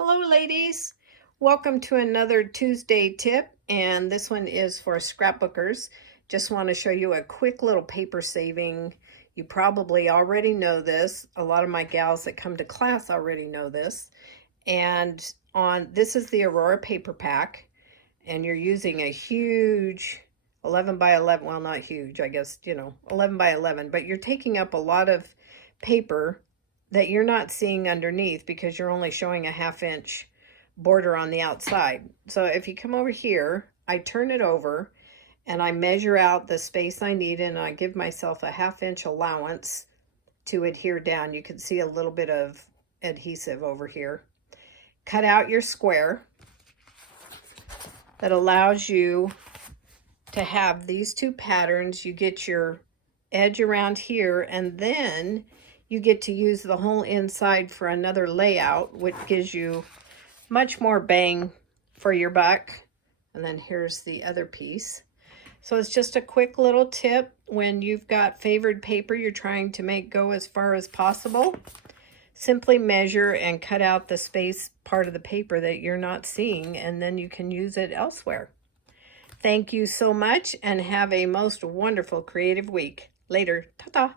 Hello ladies, welcome to another Tuesday tip, and this one is for scrapbookers. Just want to show you a quick little paper saving. You probably already know this. A lot of my gals that come to class already know this. And this is the Aurora paper pack, and you're using a huge 11 by 11, well, not huge, I guess, 11 by 11, but you're taking up a lot of paper that you're not seeing underneath because you're only showing a 1/2 inch border on the outside. So if you come over here, I turn it over and I measure out the space I need, and I give myself a 1/2 inch allowance to adhere down. You can see a little bit of adhesive over here. Cut out your square that allows you to have these two patterns. You get your edge around here, and then you get to use the whole inside for another layout, which gives you much more bang for your buck. And then here's the other piece. So it's just a quick little tip when you've got favored paper you're trying to make go as far as possible. Simply measure and cut out the space part of the paper that you're not seeing, and then you can use it elsewhere. Thank you so much, and have a most wonderful creative week. Later. Ta-ta.